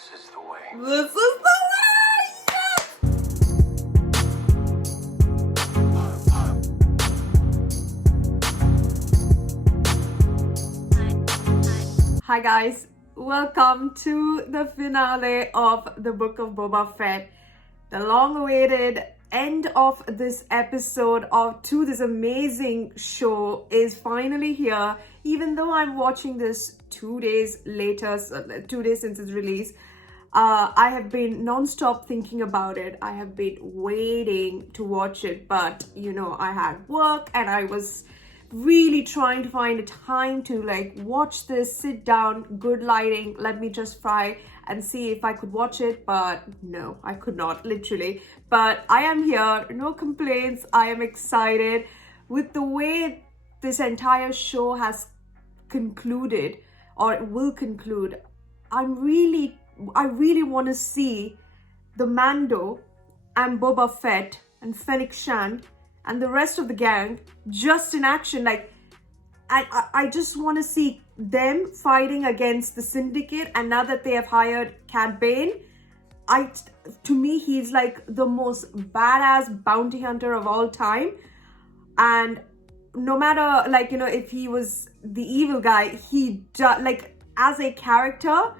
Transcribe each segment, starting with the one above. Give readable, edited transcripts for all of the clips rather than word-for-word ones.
This is the way. This is the way! Hi guys, welcome to the finale of the Book of Boba Fett. The long-awaited end of this episode to this amazing show is finally here. Even though I'm watching this 2 days later, 2 days since its release, I have been non-stop thinking about it. I have been waiting to watch it, but you know, I had work and I was really trying to find a time to like watch this, sit down, good lighting, let me just try and see if I could watch it, but no, I could not, literally. But I am here, no complaints. I am excited with the way this entire show has concluded or will conclude. I really want to see the Mando and Boba Fett and Fennec Shand and the rest of the gang just in action. Like, I just want to see them fighting against the Syndicate. And now that they have hired Cad Bane, to me, he's like the most badass bounty hunter of all time. And no matter, like, you know, if he was the evil guy, like, as a character,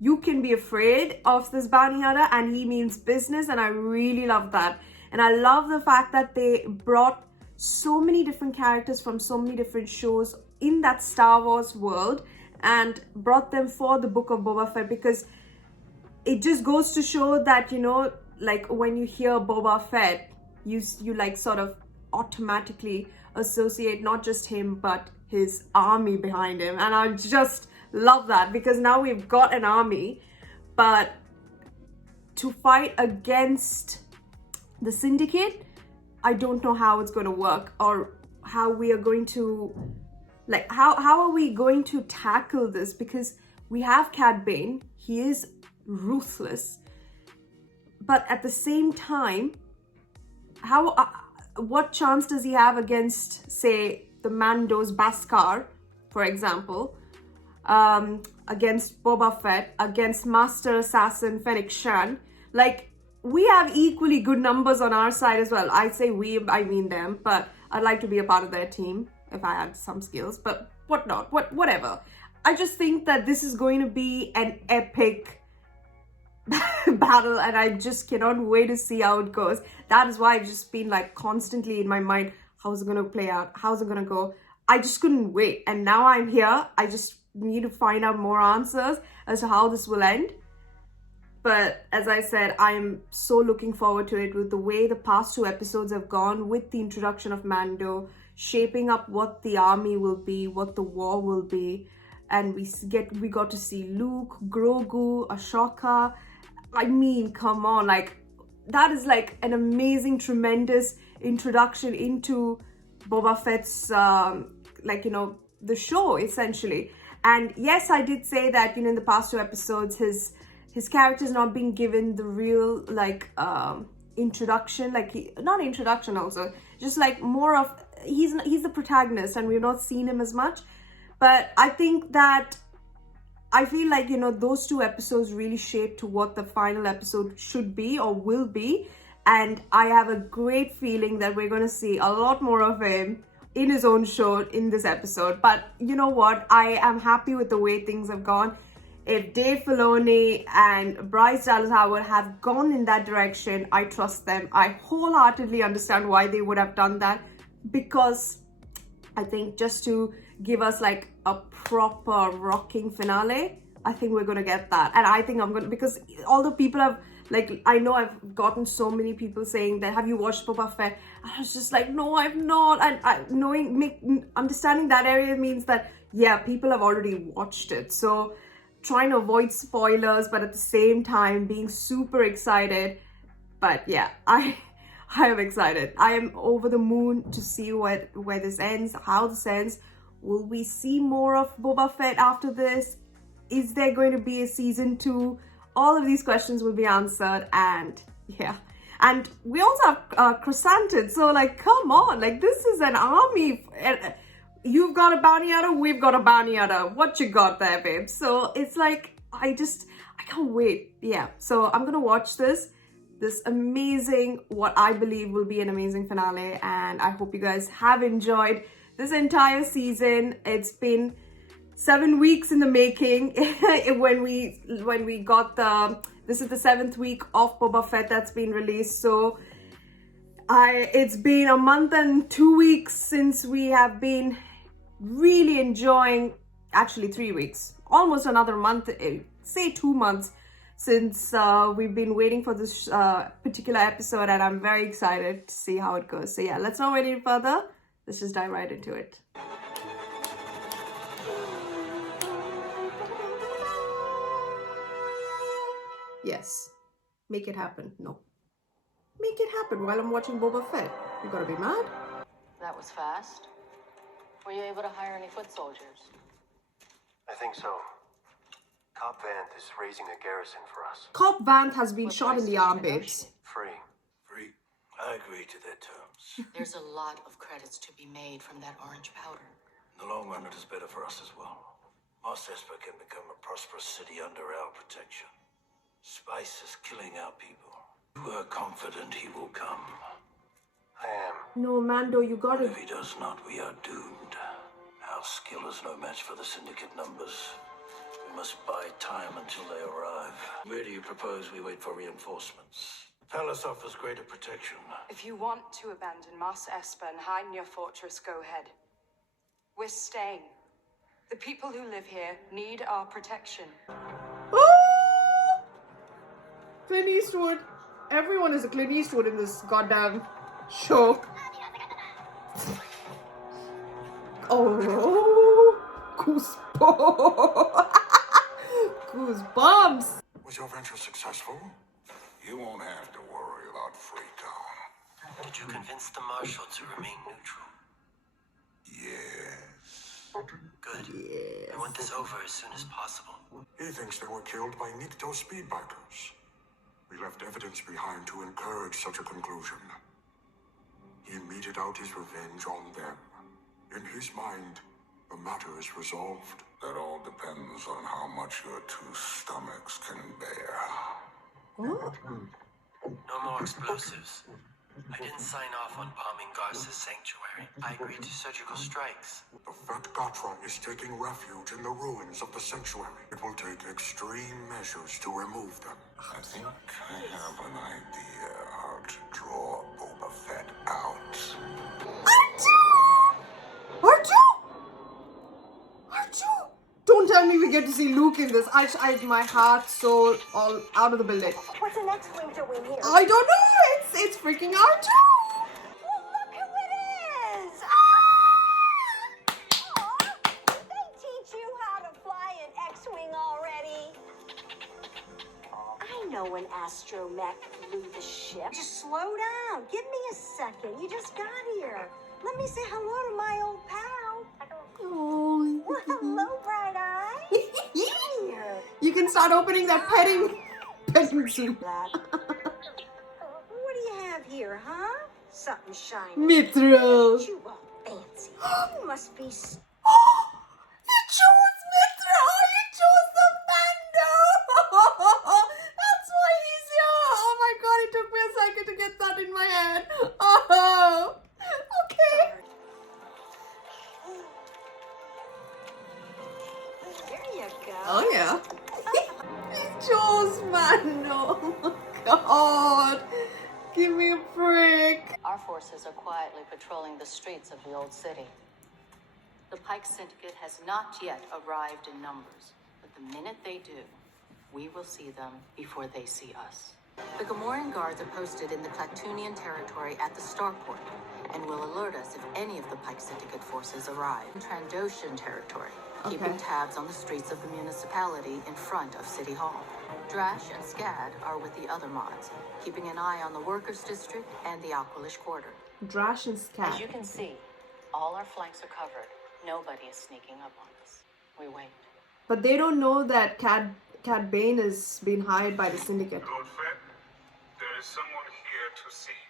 you can be afraid of this bounty hunter and he means business. And I really love that. And I love the fact that they brought so many different characters from so many different shows in that Star Wars world and brought them for the Book of Boba Fett, because it just goes to show that, you know, like when you hear Boba Fett, you like sort of automatically associate not just him, but his army behind him. And I just love that, because now we've got an army, but to fight against the Syndicate, I don't know how it's going to work, or how we are going to, like, how are we going to tackle this? Because we have Cad Bane, he is ruthless, but at the same time, what chance does he have against, say, the Mando's Beskar, for example, against Boba Fett, against Master Assassin Fennec Shand? Like, we have equally good numbers on our side as well. I say we, I mean them, but I'd like to be a part of their team if I had some skills, but whatever. I just think that this is going to be an epic battle, and I just cannot wait to see how it goes. That is why I've just been like constantly in my mind, how's it going to play out? How's it going to go? I just couldn't wait. And now I'm here. I just need to find out more answers as to how this will end. But as I said, I'm so looking forward to it, with the way the past 2 episodes have gone, with the introduction of Mando, shaping up what the army will be, what the war will be. And we got to see Luke, Grogu, Ashoka. I mean, come on, like, that is like an amazing, tremendous introduction into Boba Fett's, like, you know, the show, essentially. And yes, I did say that, you know, in the past 2 episodes, his character is not being given the real, like, introduction, like, not introduction also, just like more of, he's the protagonist and we've not seen him as much. But I think that, I feel like, you know, those 2 episodes really shaped to what the final episode should be or will be. And I have a great feeling that we're going to see a lot more of him in his own show in this episode. But you know what? I am happy with the way things have gone. If Dave Filoni and Bryce Dallas Howard have gone in that direction, I trust them. I wholeheartedly understand why they would have done that, because I think just to give us like a proper rocking finale, I think we're going to get that. And I think I'm going to, because although people have, like, I know I've gotten so many people saying that, have you watched Boba Fett? And I was just like, no, I've not. And understanding that area means that, yeah, people have already watched it. So trying to avoid spoilers, but at the same time being super excited. But yeah, I am excited. I am over the moon to see where this ends, how this ends. Will we see more of Boba Fett after this? Is there going to be a season 2? All of these questions will be answered. And yeah, and we also have Chrysanthid. So like, come on, like, this is an army. You've got a bounty hunter, we've got a bounty hunter. What you got there, babe? So it's like, I can't wait. Yeah, so I'm gonna watch this amazing, what I believe will be an amazing finale, and I hope you guys have enjoyed this entire season. It's been 7 weeks in the making. when we got this is the 7th week of Boba Fett that's been released. So it's been a month and 2 weeks since we have been really enjoying, actually 3 weeks, almost another month, say 2 months since we've been waiting for this particular episode, and I'm very excited to see how it goes. So yeah, let's not wait any further. Let's just dive right into it. Yes, make it happen. No, make it happen while I'm watching Boba Fett. You gotta be mad. That was fast. Were you able to hire any foot soldiers? I think so. Cop Vanth is raising a garrison for us. Cop Vanth has been shot in the armpits. Free. Free. I agree to their terms. There's a lot of credits to be made from that orange powder. In the long run, it is better for us as well. Mos Espa can become a prosperous city under our protection. Spice is killing our people. You are confident he will come. I am. No, Mando, you got it. If he does not, we are doomed. Our skill is no match for the Syndicate numbers. We must bide time until they arrive. Where do you propose we wait for reinforcements? The palace offers greater protection. If you want to abandon Mos Espa and hide in your fortress, go ahead. We're staying. The people who live here need our protection. Clint Eastwood. Everyone is a Clint Eastwood in this goddamn show. Oh, goosebumps. Goosebumps. Was your venture successful? You won't have to worry about Freetown. Did you convince the Marshal to remain neutral? Yes. Good. Yes. I want this over as soon as possible. He thinks they were killed by Nikto speedbikers. We left evidence behind to encourage such a conclusion. He meted out his revenge on them. In his mind, the matter is resolved. That all depends on how much your two stomachs can bear. No more explosives. I didn't sign off on bombing Garza's sanctuary. I agreed to surgical strikes. The Fat Gatra is taking refuge in the ruins of the sanctuary. It will take extreme measures to remove them. I think I have an idea how to draw Boba Fett out. R2! Don't tell me we get to see Luke in this. My heart, soul, all out of the building. What's the next wing to win here? I don't know. It's freaking R2. Well, look who it is! Aw, did they teach you how to fly an X-wing already? I know an astromech flew the ship. Just slow down. Give me a second. You just got here. Let me say hello to my old pal. Oh. Well, hello, Bright Eye. Here. You can start opening that petting suit. What do you have here, huh? Something shiny. Mithril. You all fancy. You must be. You chose Mithril. You chose the Mando. That's why he's here. Oh my god, it took me a second to get that in my head. Oh, okay. There you go. Oh yeah. He chose Mando. Oh my god. Give me a break. Our forces are quietly patrolling the streets of the old city. The Pike Syndicate has not yet arrived in numbers, but the minute they do, we will see them before they see us. The Gamorrean guards are posted in the Tatooine territory at the starport and will alert us if any of the Pike Syndicate forces arrive in Trandoshan territory, keeping tabs on the streets of the municipality in front of City Hall. Drash and Scad are with the other mods, keeping an eye on the Workers' District and the Aqualish Quarter. Drash and As Scat. you can see, all our flanks are covered. Nobody is sneaking up on us. We wait. But they don't know that Cad Bane is being hired by the Syndicate. Lord Fett, there is someone here to see.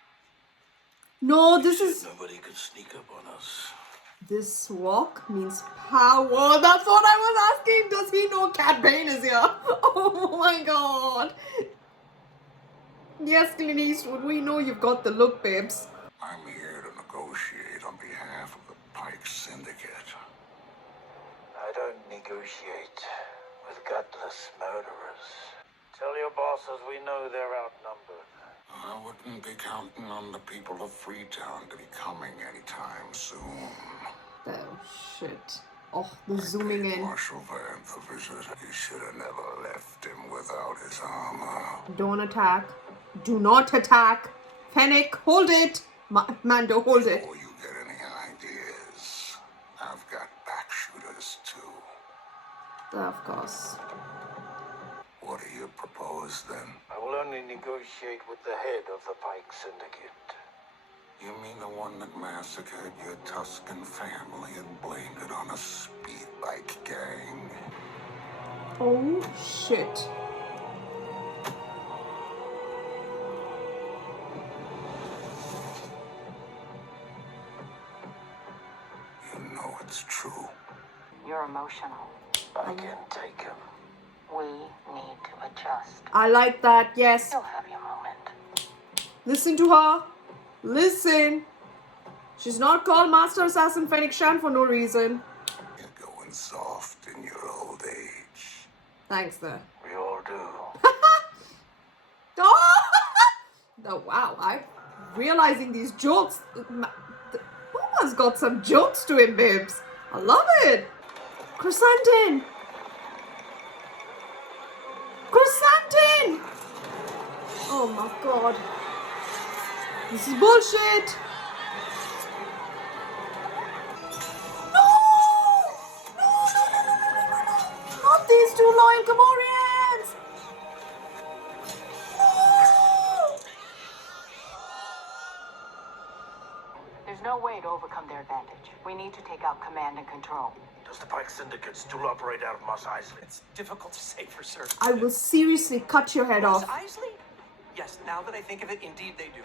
No, this is... Nobody could sneak up on us. This walk means power. That's what I was asking. Does he know Cat Bane is here? Oh my god. Yes, Clint Eastwood, we know you've got the look, babes. I'm here to negotiate on behalf of the Pike Syndicate. I don't negotiate with gutless murderers. Tell your bosses we know they're outnumbered. I wouldn't be counting on the people of Freetown to be coming anytime soon. Oh, shit. Oh, the zooming in. Marshal Vance a visit. He should have never left him without his armor. Don't attack. Do not attack. Fennec, hold it. Mando, hold it. Before you get any ideas, I've got back shooters too. Of course. What do you propose then? I will only negotiate with the head of the Pike Syndicate. You mean the one that massacred your Tuscan family and blamed it on a speed bike gang? Oh, shit. You know it's true. You're emotional. I can take him. We need to adjust. I like that, yes. You'll have your moment. Listen to her. Listen. She's not called Master Assassin Fennec Shand for no reason. You're going soft in your old age. Thanks, there. We all do. Oh, wow. I'm realizing these jokes. Boba's got some jokes to him, babes. I love it. Chrysanthemum. Chrysanthemum. Oh, my God. This is bullshit. Not these two loyal Gamorreans! No! There's no way to overcome their advantage. We need to take out command and control. Does the Pike Syndicate still operate out of Mos Eisley? It's difficult to say for certain. I will seriously cut your head off. Eisley? Yes, now that I think of it, indeed they do.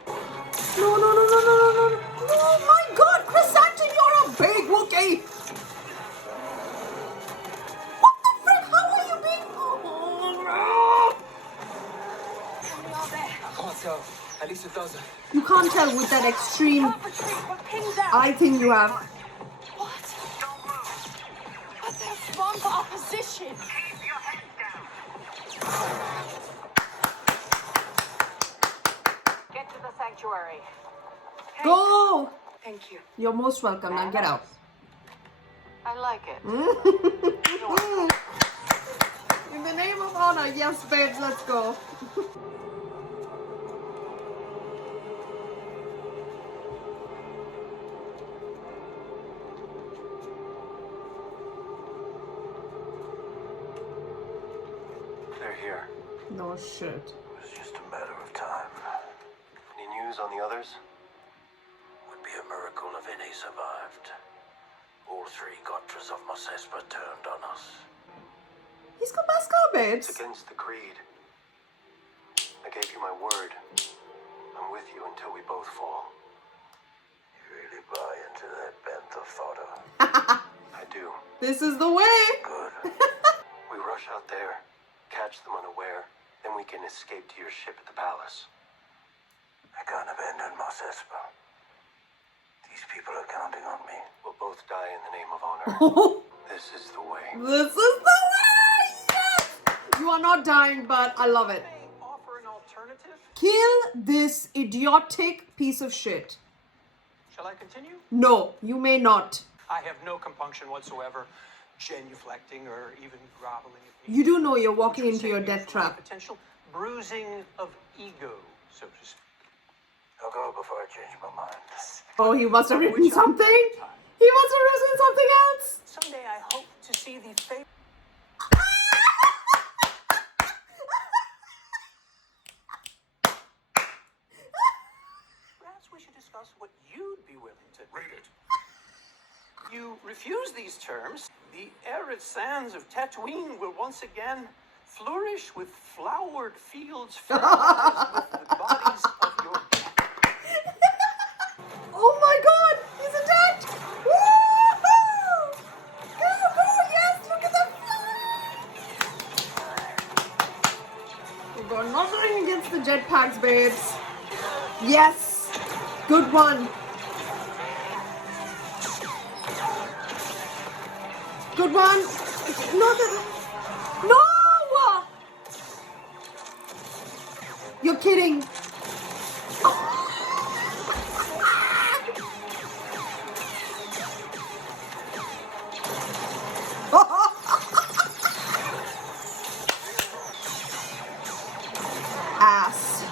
No, no, no, no, no, no, no. Oh my God, Chrysanthemum, you're a big Wookiee! What the frick? How are you being... Oh, I thought so. At least it doesn't. you can't tell with that extreme... I think you have... What? But they're strong for opposition. Keep your head down. Get to the sanctuary. Go! Thank you. You're most welcome. Now get out. I like it. In the name of honor, yes, babes, let's go. They're here. No shit. It was just a matter of time. Any news on the others? Would be a miracle if any survived. All three Gotras of Mos Espa turned on us. He's got Pascal, babes. It's against the Creed. I gave you my word. I'm with you until we both fall. You really buy into that bantha fodder? I do. This is the way. Good. We rush out there, catch them unaware, then we can escape to your ship at the palace. I can't abandon Mos Espa. These people are counting on me. We'll both die in the name of honor. This is the way. This is the way. Yes. You are not dying, but I love it. Offer an alternative? Kill this idiotic piece of shit. Shall I continue? No, you may not. I have no compunction whatsoever, genuflecting or even groveling. You do know you're walking Which would into your save me death from a trap. Potential bruising of ego, so to speak. I'll go before I change my mind. Oh, he must have written something. He must have written something else. Someday I hope to see the fate. Perhaps we should discuss what you'd be willing to. Read it. You refuse these terms, the arid sands of Tatooine will once again flourish with flowered fields fertilized with the bodies of your dead. Oh my God, he's attacked. Woo! god, nothing against the jetpacks, babes. Yes! Good one. Good one. No! You're kidding. Ass.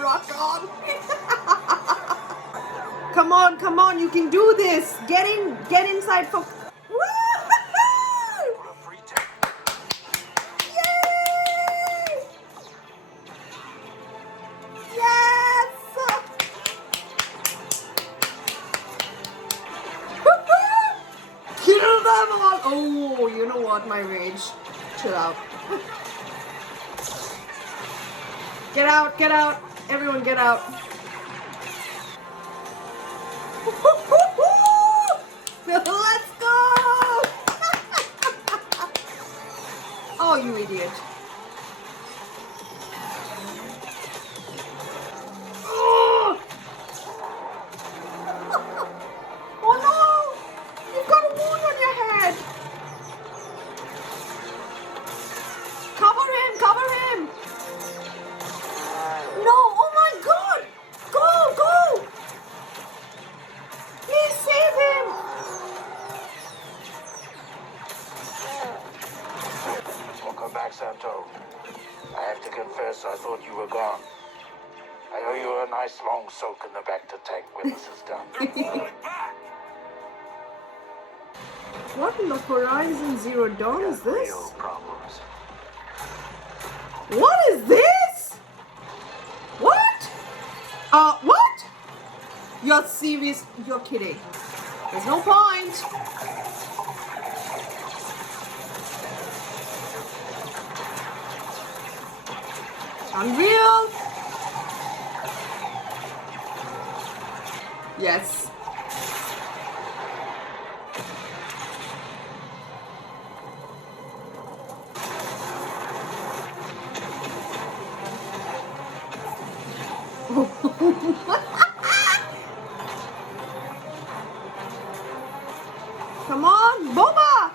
Rock on. Come on, you can do this. Get inside for. Yay! Yes! Kill them all! Oh, you know what? My rage. Chill out. Get out, get out. Everyone get out. Let's go! Oh, you idiot. Oh no! You've got a wound on your head! Cover him! Cover him! No! Oh my god! Go! Go! Please save him! Welcome back, Santo. I have to confess, I thought you were gone. I owe you a nice long soak in the back to tank when this is done. What in the Horizon Zero Dawn is this? Real problems. What is this? What? What? You're serious? You're kidding. There's no point. Unreal. Yes. Come on, Boba!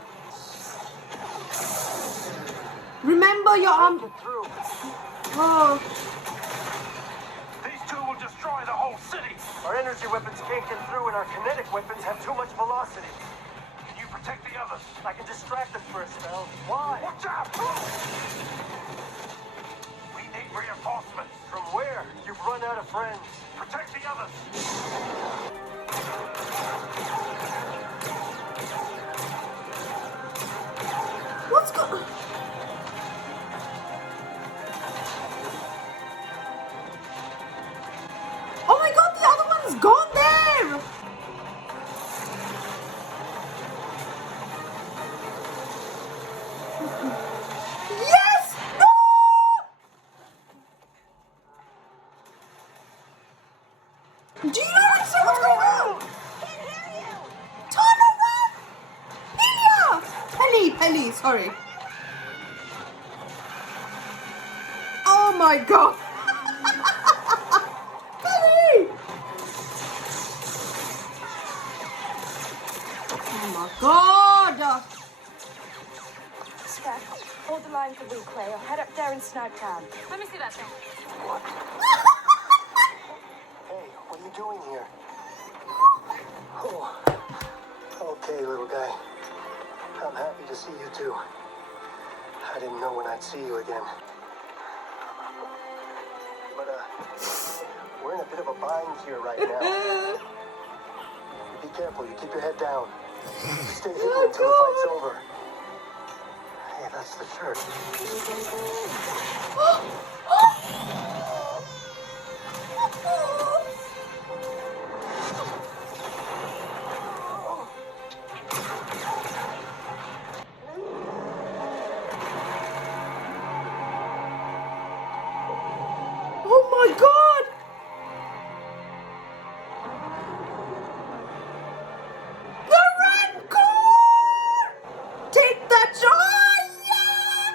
Remember your arm. Oh. These two will destroy the whole city. Our energy weapons can't get through, and our kinetic weapons have too much velocity. Can you protect the others? I can distract them for a spell. Why? Watch out! We need reinforcements. From where? You've run out of friends. Protect the others. What's going? Oh my god, the other one's gone there! Yes! No! Do you know what's going on? Turn around! Penny, sorry. Oh my god! Penny! Oh my god! Steph, hold the line for replay. I'll head up there and snipe down. Let me see that thing. Hey, what are you doing here? Oh, okay, little guy. I'm happy to see you too. I didn't know when I'd see you again. But, we're in a bit of a bind here right now. Be careful, you keep your head down. Stay hidden until the fight's over. Hey, that's the shirt. Oh my god! The red core! Take that shot! Yes!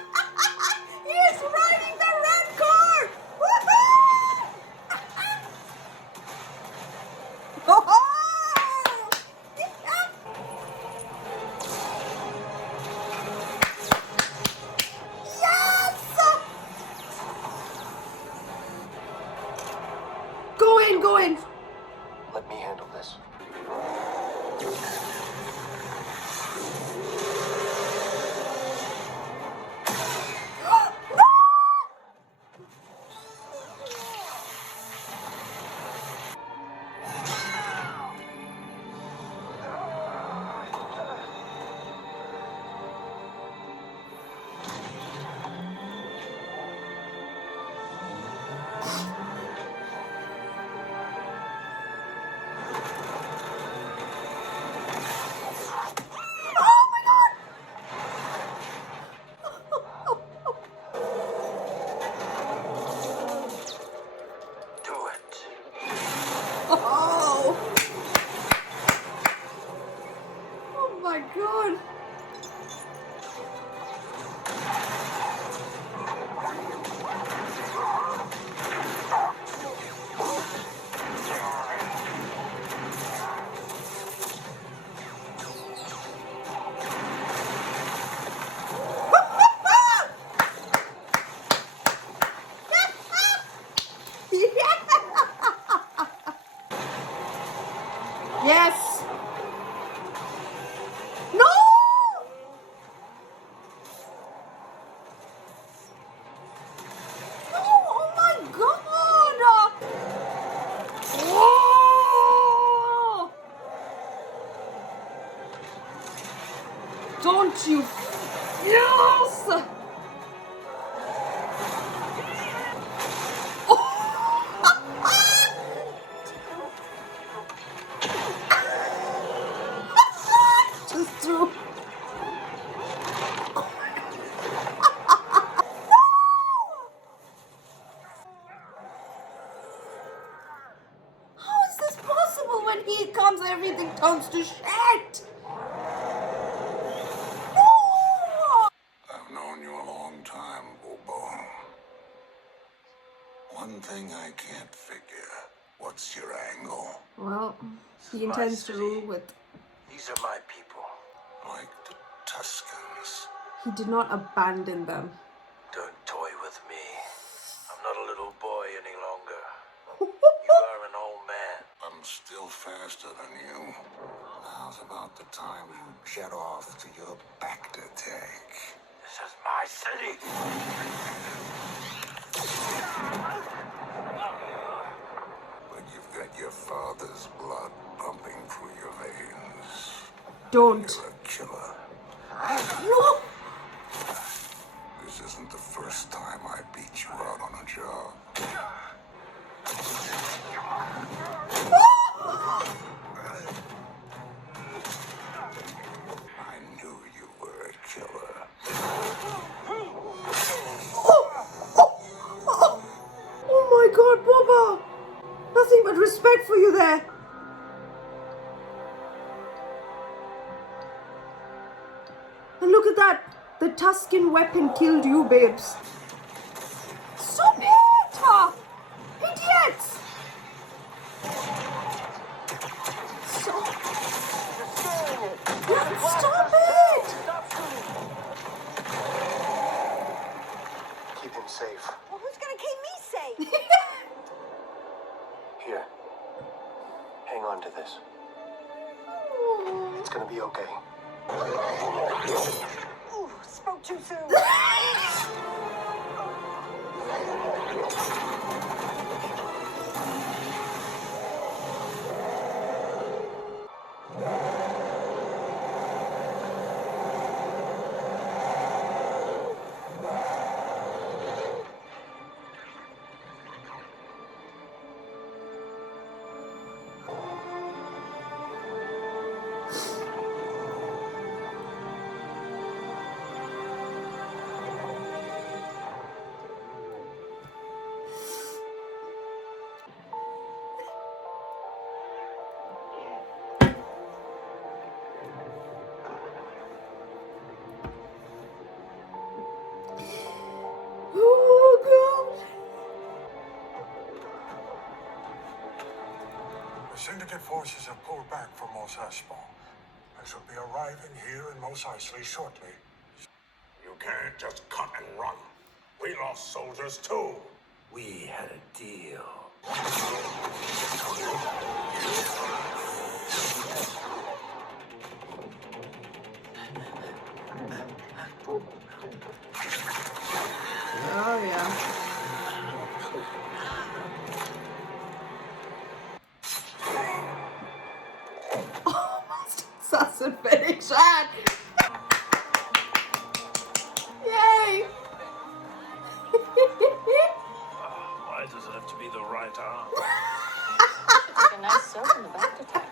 turns to shit. I've known you a long time, Boba. One thing I can't figure. What's your angle? Well, he intends to rule with. These are my people. Like the Tuscans. He did not abandon them. Don't toy with me. I'm not a little boy any longer. You are an old man. I'm still faster than you. Now's about the time you jet off to your Bacta tank. This is my city. But you've got your father's blood pumping through your veins. Don't. You're a killer. No! This isn't the first time I beat you out on a job. I knew you were a killer. Oh my god, Boba! Nothing but respect for you there. And look at that. The Tuscan weapon killed you, babes. Stop it! Idiots! Stop it! Keep him safe. Well, who's gonna keep me safe? Here. Hang on to this. It's gonna be okay. Ooh, spoke too soon. Oh god. The Syndicate forces have pulled back from Mos Espa. They should be arriving here in Mos Eisley shortly. You can't just cut and run. We lost soldiers too. We had a deal. Oh yeah. Oh, Assassin Fennec Shand. Yay! Why does it have to be the right arm? Take a nice soak in the back to tech.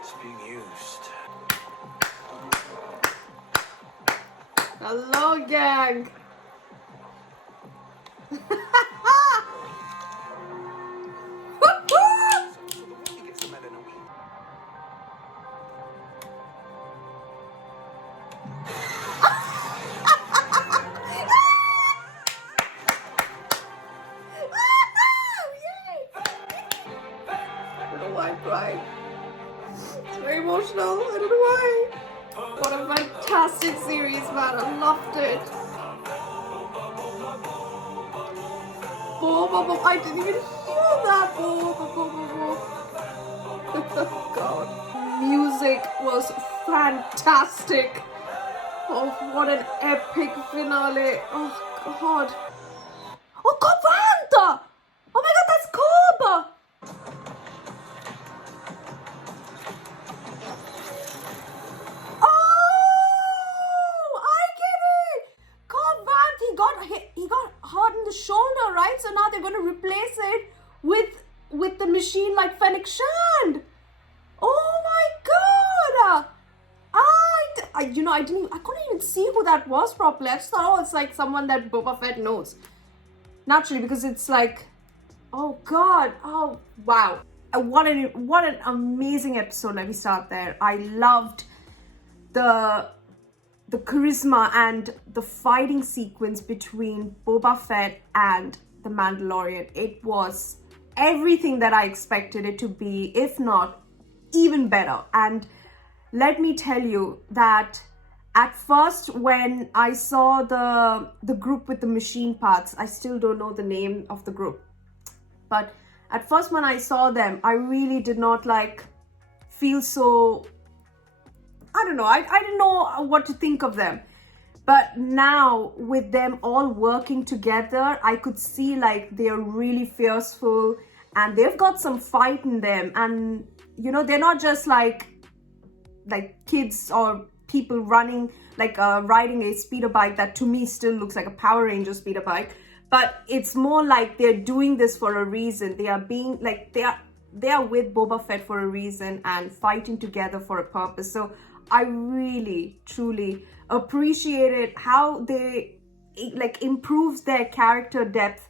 It's being used. Hello, gang. I don't know why I'm crying. It's very emotional. I don't know why. What a fantastic series, man. I loved it. Boba, I didn't even hear that. Boba. God. Music was fantastic. Oh, what an epic finale. Oh, God. Oh, Cobb Vanth! Oh my God, that's Cobb! Oh, I get it. Cobb Vanth, he got hurt in the shoulder, right? So now they're going to replace it with the machine like Fennec Shand. Oh my God! I couldn't even see who that was properly. I just thought, oh, it's like someone that Boba Fett knows. Naturally, because it's like, oh God, oh wow. what an amazing episode. Let me start there. I loved the charisma and the fighting sequence between Boba Fett and the Mandalorian. It was everything that I expected it to be, if not even better. And let me tell you that at first, when I saw the group with the machine parts, I still don't know the name of the group, but at first when I saw them, I really did not feel so, I don't know, I didn't know what to think of them. But now with them all working together, I could see they're really fearful and they've got some fight in them. And they're not just like kids or people running riding a speeder bike that to me still looks like a Power Ranger speeder bike, but it's more like they're doing this for a reason. They are being they are with Boba Fett for a reason and fighting together for a purpose. So I really truly appreciated how they improves their character depth.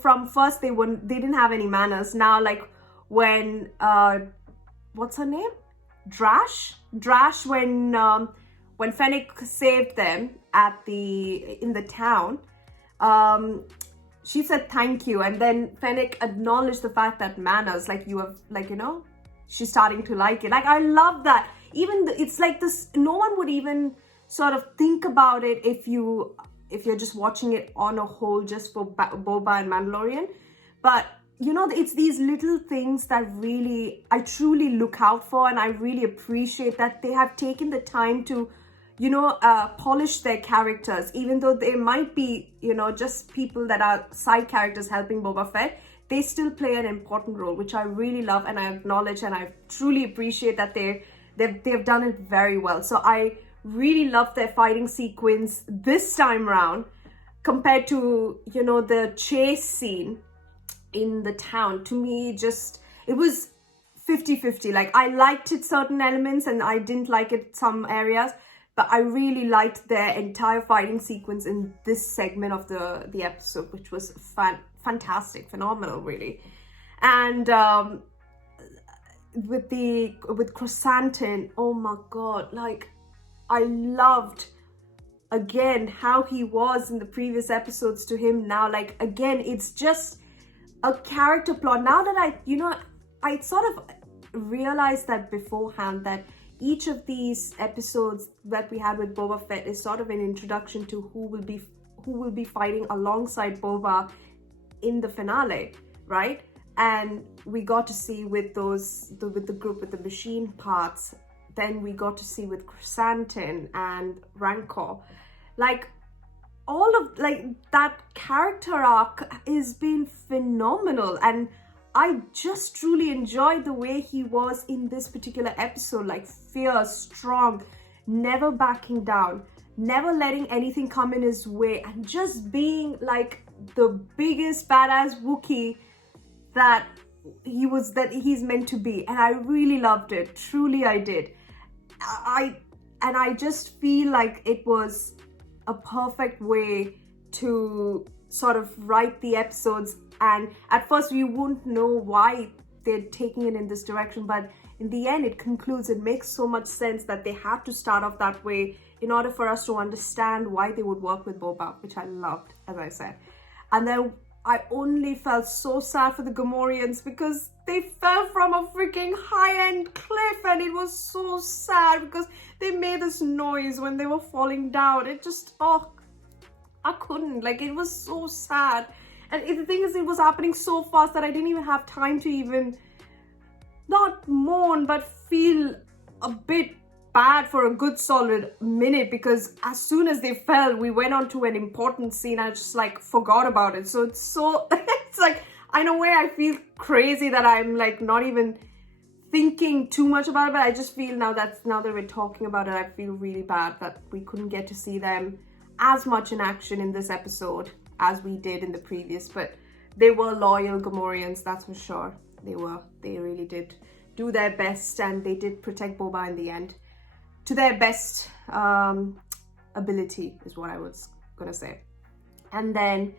From first they didn't have any manners. Now when what's her name? Drash, when Fennec saved them in the town, she said thank you, and then Fennec acknowledged the fact that manners, she's starting to like it. I love that. Even it's this. No one would even sort of think about it if you're just watching it on a whole, just for Boba and Mandalorian, but. It's these little things that really I truly look out for, and I really appreciate that they have taken the time to, polish their characters, even though they might be, just people that are side characters helping Boba Fett. They still play an important role, which I really love and I acknowledge, and I truly appreciate that they've done it very well. So I really love their fighting sequence this time around compared to, the chase scene in the town. To me, it was 50-50. I liked it certain elements and I didn't like it some areas, but I really liked their entire fighting sequence in this segment of the episode, which was fantastic, phenomenal, really. And with Chrysanthemum, oh my god, I loved again how he was in the previous episodes to him now. Again, it's just a character plot. Now that I sort of realized that beforehand, that each of these episodes that we had with Boba Fett is sort of an introduction to who will be fighting alongside Boba in the finale, right? And we got to see with the group with the machine parts. Then we got to see with Chrysanthemum and Rancor. All of that character arc has been phenomenal, and I just truly enjoyed the way he was in this particular episode. Fierce, strong, never backing down, never letting anything come in his way, and just being the biggest badass Wookiee that he's meant to be. And I really loved it. Truly I did. I just feel like it was a perfect way to sort of write the episodes, and at first we wouldn't know why they're taking it in this direction, but in the end it concludes. It makes so much sense that they had to start off that way in order for us to understand why they would work with Boba, which I loved, as I said. And then I only felt so sad for the Gamorreans because they fell from a freaking high-end cliff, and it was so sad because they made this noise when they were falling down. It just, I couldn't. It was so sad. And the thing is, it was happening so fast that I didn't even have time to even not mourn, but feel a bit bad for a good solid minute, because as soon as they fell, we went on to an important scene. I just forgot about it. So it's in a way I feel crazy that I'm not even thinking too much about it, but I just feel now that we're talking about it, I feel really bad that we couldn't get to see them as much in action in this episode as we did in the previous. But they were loyal Gamorreans, that's for sure. They really did do their best, and they did protect Boba in the end to their best ability, is what I was gonna say. And then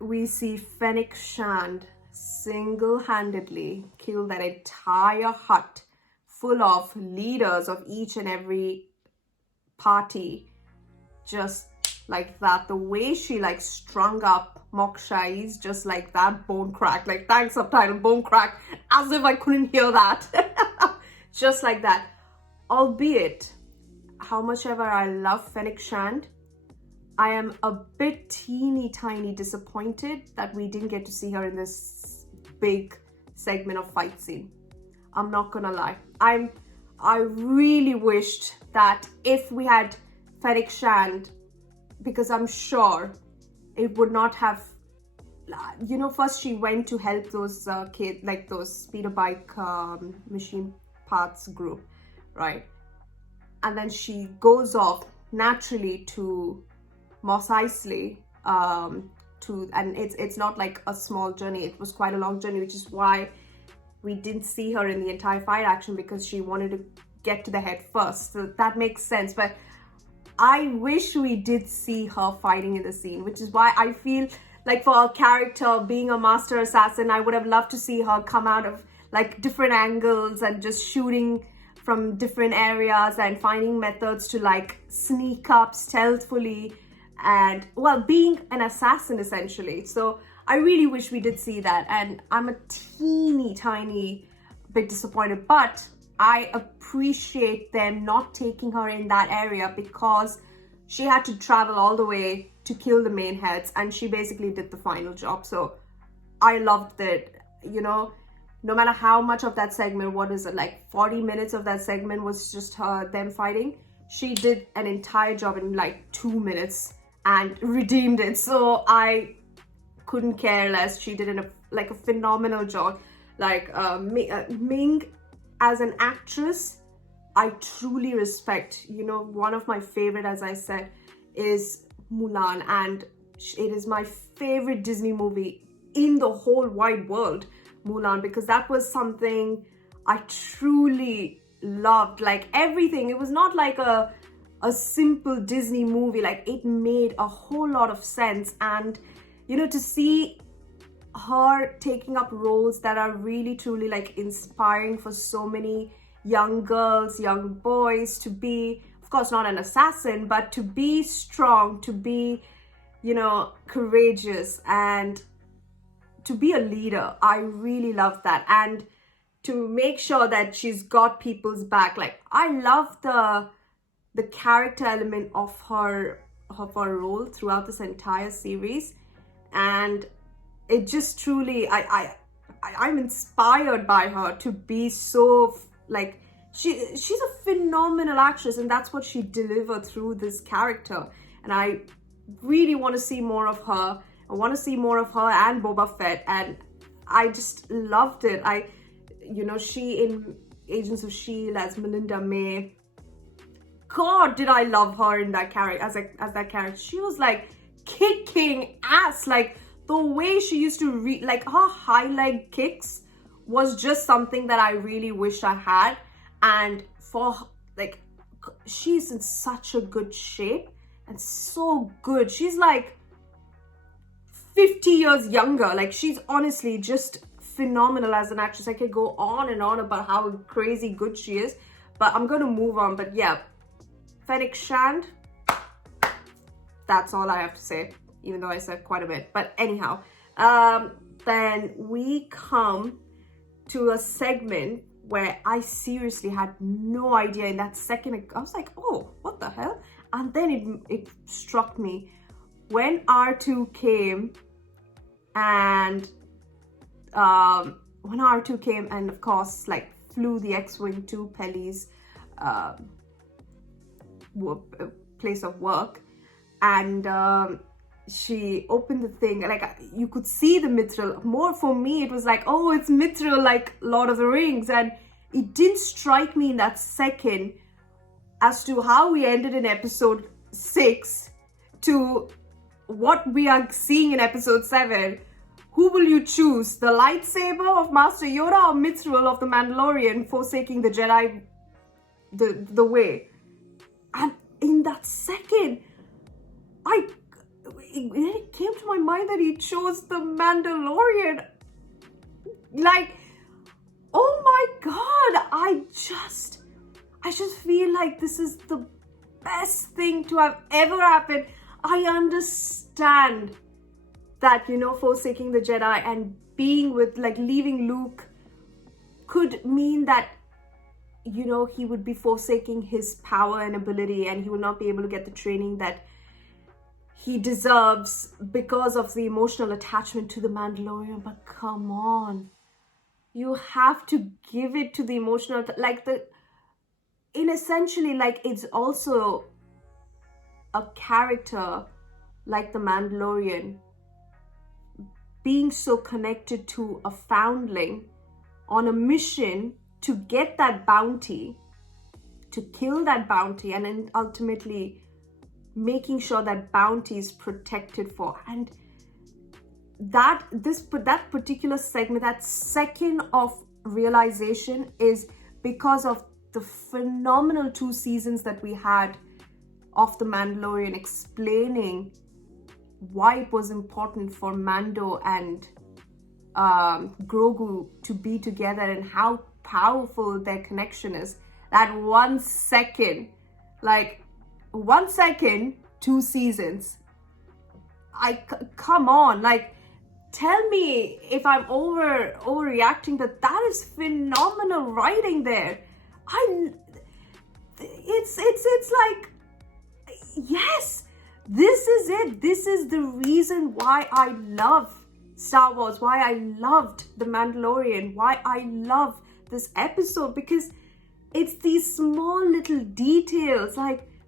we see Fennec Shand single-handedly killed that entire hut full of leaders of each and every party, just like that. The way she like strung up Mokshai's just like that, bone crack, like thanks subtitle, bone crack, as if I couldn't hear that. Just like that. Albeit, how much ever I love Fennec Shand, I am a bit teeny tiny disappointed that we didn't get to see her in this big segment of fight scene. I'm not gonna lie. I really wished that if we had Fennec Shand, because I'm sure it would not have, you know, first she went to help those kids, like those speeder bike machine parts group, right? And then she goes off naturally to Mos Eisley, and it's not like a small journey, it was quite a long journey, which is why we didn't see her in the entire fight action, because she wanted to get to the head first. So that makes sense. But I wish we did see her fighting in the scene, which is why I feel like for her character being a master assassin, I would have loved to see her come out of like different angles and just shooting from different areas and finding methods to like sneak up stealthily and, well, being an assassin essentially. So I really wish we did see that, and I'm a teeny tiny bit disappointed, but I appreciate them not taking her in that area, because she had to travel all the way to kill the main heads, and she basically did the final job. So I loved it, you know, no matter how much of that segment, what is it, like 40 minutes of that segment was just them fighting, she did an entire job in like 2 minutes and redeemed it. So I couldn't care less. She did a phenomenal job. Like Ming as an actress, I truly respect. You know, one of my favorite, as I said, is Mulan, and it is my favorite Disney movie in the whole wide world, Mulan, because that was something I truly loved. Like everything, it was not like a simple Disney movie. Like it made a whole lot of sense, and you know, to see her taking up roles that are really truly like inspiring for so many young girls, young boys, to be, of course, not an assassin, but to be strong, to be, you know, courageous, and to be a leader. I really love that. And to make sure that she's got people's back. Like I love the character element of her role throughout this entire series, and it just truly, I'm inspired by her to be so like, she's a phenomenal actress, and that's what she delivered through this character. And I really want to see more of her. I want to see more of her and Boba Fett, and I just loved it. You know, she in Agents of S.H.I.E.L.D. as Melinda May, God, did I love her in that character, as that character. She was like kicking ass. Like the way she used to like her high leg kicks was just something that I really wished I had. And for like, she's in such a good shape and so good. She's like 50 years younger. Like she's honestly just phenomenal as an actress. I could go on and on about how crazy good she is, but I'm gonna move on. But yeah, Fennec Shand, that's all I have to say, even though I said quite a bit. But anyhow, then we come to a segment where I seriously had no idea. In that second, I was like, oh, what the hell? And then it struck me when R2 came, and of course like flew the X-Wing to Pelly's place of work, and she opened the thing, like you could see the mithril. More for me, it was like, oh, it's mithril like Lord of the Rings, and it didn't strike me in that second as to how we ended in episode 6 to what we are seeing in episode 7. Who will you choose? The lightsaber of Master Yoda or mithril of the Mandalorian forsaking the Jedi the way? And in that second, it came to my mind that he chose the Mandalorian. Like, oh my God, I just feel like this is the best thing to have ever happened. I understand that, forsaking the Jedi and being with, like, leaving Luke could mean that, he would be forsaking his power and ability, and he will not be able to get the training that he deserves because of the emotional attachment to the Mandalorian. But come on, you have to give it to the emotional, essentially, like, it's also a character like the Mandalorian being so connected to a foundling on a mission to get that bounty, to kill that bounty, and then ultimately making sure that bounty is protected for. And that particular segment, that second of realization, is because of the phenomenal 2 seasons that we had of The Mandalorian, explaining why it was important for Mando and Grogu to be together and how powerful their connection is. That 1 second, 1 second, 2 seasons. Come on, tell me if I'm overreacting, but that is phenomenal writing there. It's like, yes, this is it. This is the reason why I love Star Wars, why I loved The Mandalorian, why I love this episode, because it's these small little details,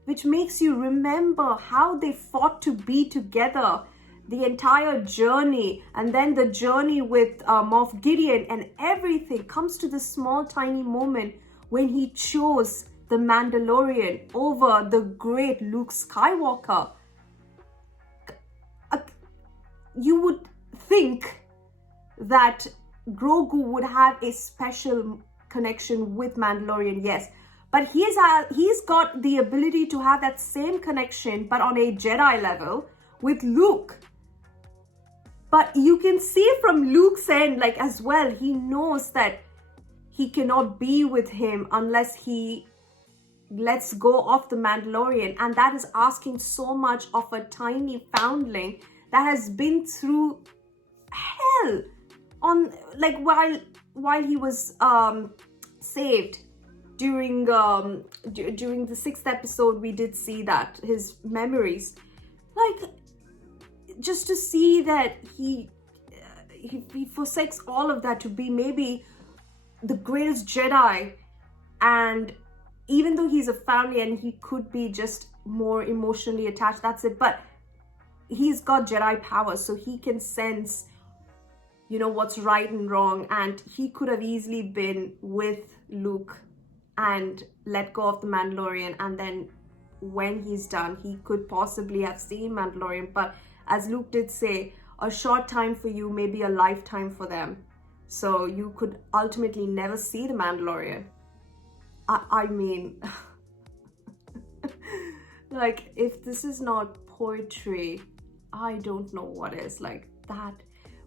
which makes you remember how they fought to be together, the entire journey, and then the journey with Moff Gideon, and everything comes to this small tiny moment when he chose the Mandalorian over the great Luke Skywalker. You would think that Grogu would have a special connection with Mandalorian, yes, but he's got the ability to have that same connection, but on a Jedi level, with Luke. But you can see from Luke's end, as well, he knows that he cannot be with him unless he lets go of the Mandalorian, and that is asking so much of a tiny foundling that has been through hell on, while he was saved during the 6th episode. We did see that his memories, just to see that he forsakes all of that to be maybe the greatest Jedi. And even though he's a family and he could be just more emotionally attached, that's it, but he's got Jedi power, so he can sense, what's right and wrong, and he could have easily been with Luke and let go of the Mandalorian, and then when he's done, he could possibly have seen Mandalorian. But as Luke did say, a short time for you may be a lifetime for them, so you could ultimately never see the Mandalorian. I mean, if this is not poetry, I don't know what is. That,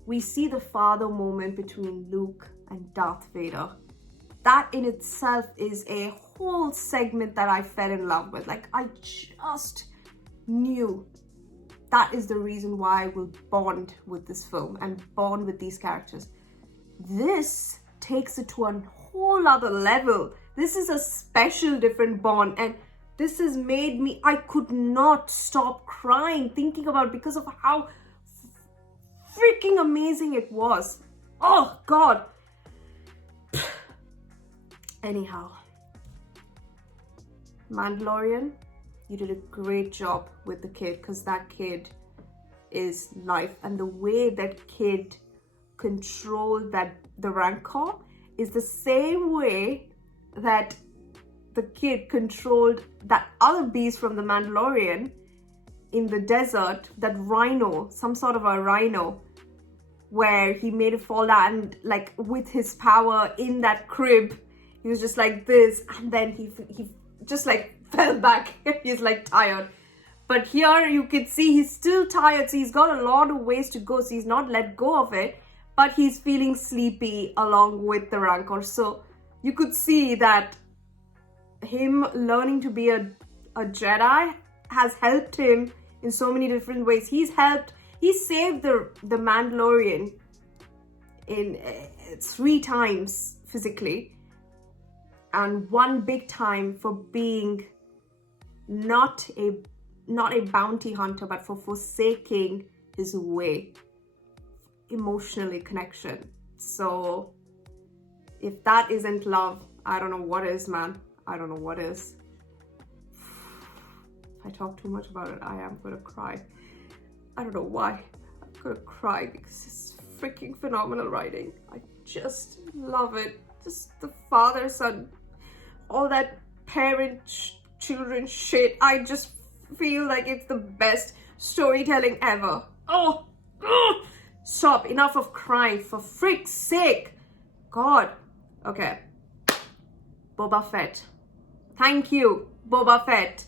we see the father moment between Luke and Darth Vader. That in itself is a whole segment that I fell in love with. I just knew that is the reason why I will bond with this film and bond with these characters. This takes it to a whole other level. This is a special, different bond, and this has made me, I could not stop crying thinking about it because of how freaking amazing it was. Oh God. Anyhow, Mandalorian, you did a great job with the kid, because that kid is life, and the way that kid controlled the Rancor is the same way that the kid controlled that other beast from the Mandalorian in the desert, that rhino, some sort of a rhino, where he made it fall down, and with his power in that crib, he was just like this, and then he just fell back. He's tired. But here you can see he's still tired, so he's got a lot of ways to go, so he's not let go of it, but he's feeling sleepy along with the Rancor. So you could see that him learning to be a Jedi has helped him in so many different ways. He saved the Mandalorian in 3 times physically, and 1 big time for being not a bounty hunter, but for forsaking his way, emotionally connection. So if that isn't love, I don't know what is, man. I don't know what is. If I talk too much about it, I am gonna cry. I don't know why. I'm gonna cry because it's freaking phenomenal writing. I just love it. Just the father, son, all that parent-children shit. I just feel like it's the best storytelling ever. Oh, stop. Enough of crying, for frick's sake. God. Okay. Boba Fett. Thank you, Boba Fett.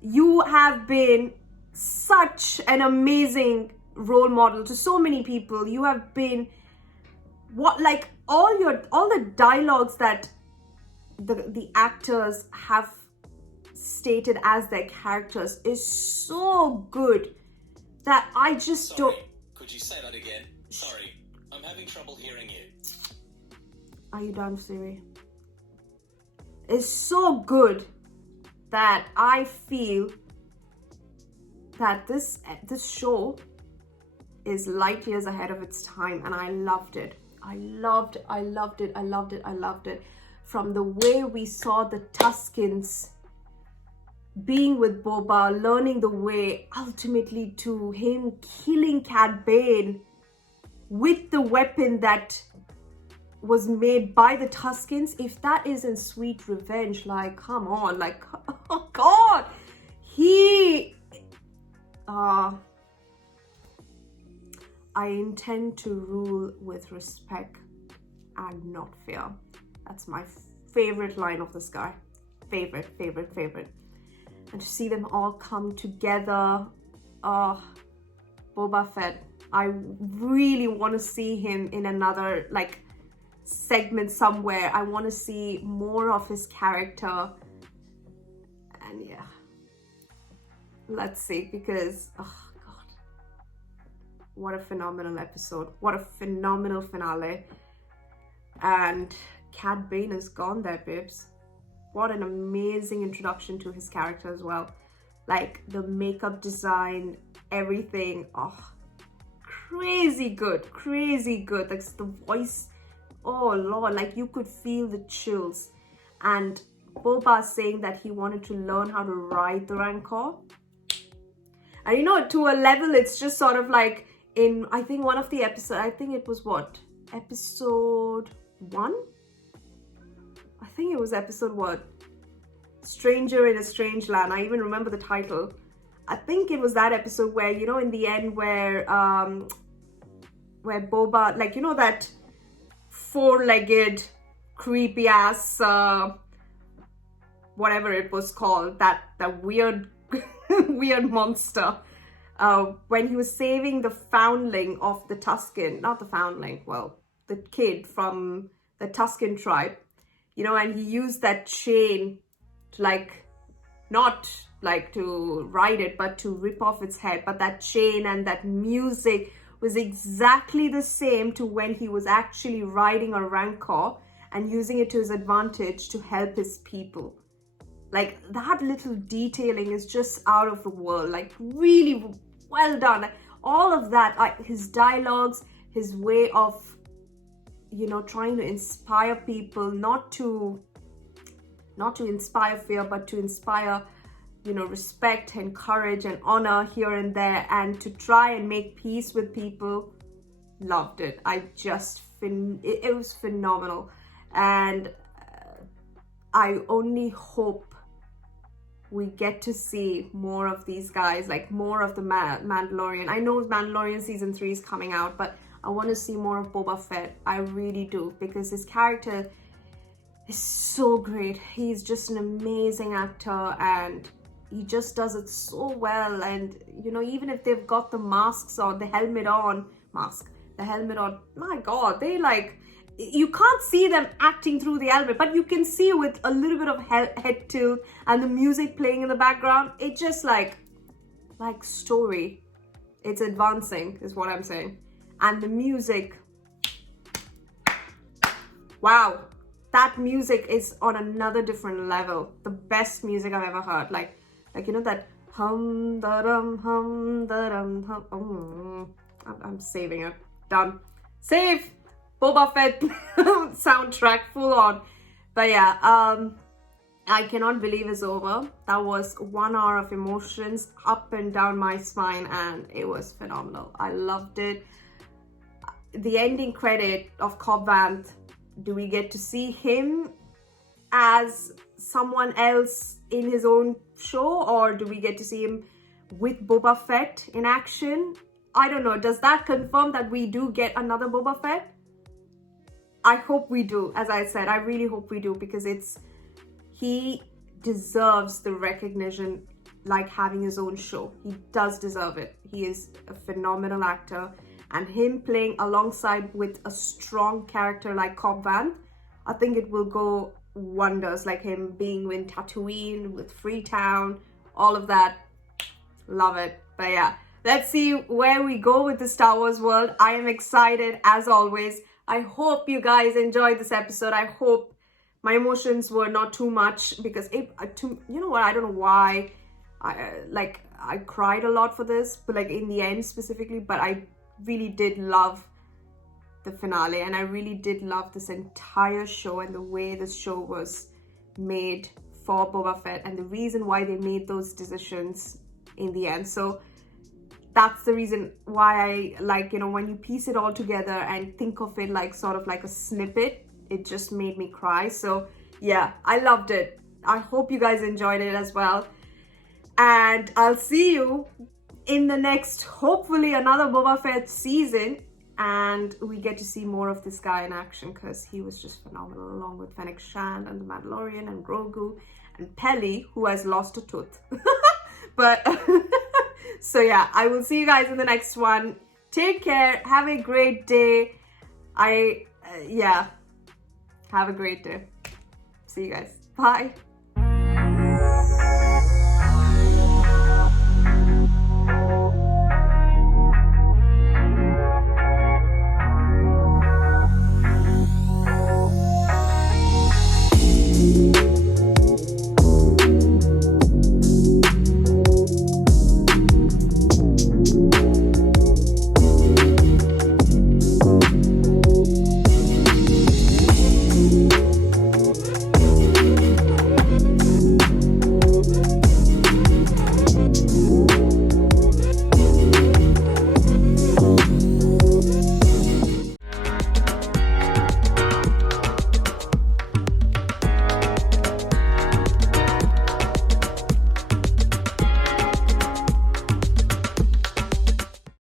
You have been such an amazing role model to so many people. You have been all the dialogues that the actors have stated as their characters is so good that I just don't. Could you say that again? Sorry, I'm having trouble hearing you. Are you done, Siri? It's so good that I feel that this show is light years ahead of its time, and I loved it. I loved it. From the way we saw the Tuskens being with Boba, learning the way ultimately to him killing Cad Bane with the weapon that was made by the Tuskens. If that isn't sweet revenge, like, come on, like, oh God, I intend to rule with respect and not fear. That's my favorite line of this guy. Favorite. And to see them all come together. Boba Fett. I really want to see him in another, like, segment somewhere. I want to see more of his character. And yeah. Let's see, because, oh God. What a phenomenal episode. What a phenomenal finale. And Cad Bane is gone there, babes. What an amazing introduction to his character as well. Like, the makeup design, everything. Oh, crazy good. Like, the voice. Oh, Lord. Like, you could feel the chills. And Boba saying that he wanted to learn how to ride the Rancor. And, you know, to a level, it's just sort of like in, I think one of the episodes, I think it was what? Episode 1? I think it was episode what? Stranger in a Strange Land. I even remember the title. I think it was that episode where, you know, in the end where Boba, like, you know, that 4-legged creepy ass whatever it was called, that weird weird monster, when he was saving the foundling of the Tusken, not the foundling, well, the kid from the Tusken tribe, you know, and he used that chain to, like, not like to ride it, but to rip off its head. But that chain and that music was exactly the same to when he was actually riding a Rancor and using it to his advantage to help his people. Like, that little detailing is just out of the world. Like, really well done. Like, all of that, like, his dialogues, his way of, you know, trying to inspire people, not to inspire fear, but to inspire, you know, respect and courage and honor here and there, and to try and make peace with people. Loved it. It was phenomenal. And I only hope we get to see more of these guys, like more of the Mandalorian. I know Mandalorian season 3 is coming out, but I want to see more of Boba Fett. I really do, because his character is so great. He's just an amazing actor, and he just does it so well. And, you know, even if they've got the masks on, the helmet on, the helmet on. My God, they like, you can't see them acting through the helmet, but you can see with a little bit of head tilt and the music playing in the background. It just like story. It's advancing is what I'm saying. And the music, wow, that music is on another different level. The best music I've ever heard. Like you know that hum da dum hum. I'm saving it. Done. Save Boba Fett soundtrack full on. But yeah, I cannot believe it's over. That was 1 hour of emotions up and down my spine, and it was phenomenal. I loved it. The ending credit of Cobb Vanth, do we get to see him as someone else in his own show, or do we get to see him with Boba Fett in action? I don't know. Does that confirm that we do get another Boba Fett? I hope we do. As I said, I really hope we do, because he deserves the recognition like having his own show. He does deserve it. He is a phenomenal actor, and him playing alongside with a strong character like Cobb Vanth, I think it will go wonders. Like him being in Tatooine with Freetown, all of that. Love it. But yeah, let's see where we go with the Star Wars world. I am excited as always. I hope you guys enjoyed this episode. I hope my emotions were not too much, because you know what, I don't know why I cried a lot for this, but like in the end specifically, but I really did love the finale, and I really did love this entire show and the way this show was made for Boba Fett and the reason why they made those decisions in the end. So that's the reason why I like, you know, when you piece it all together and think of it like sort of like a snippet, it just made me cry. So yeah, I loved it. I hope you guys enjoyed it as well. And I'll see you in the next, hopefully another Boba Fett season, and we get to see more of this guy in action, because he was just phenomenal, along with Fennec Shand and the Mandalorian and Grogu and Pelly, who has lost a tooth. But so yeah, I will see you guys in the next one. Take care. Have a great day. Yeah, have a great day. See you guys. Bye.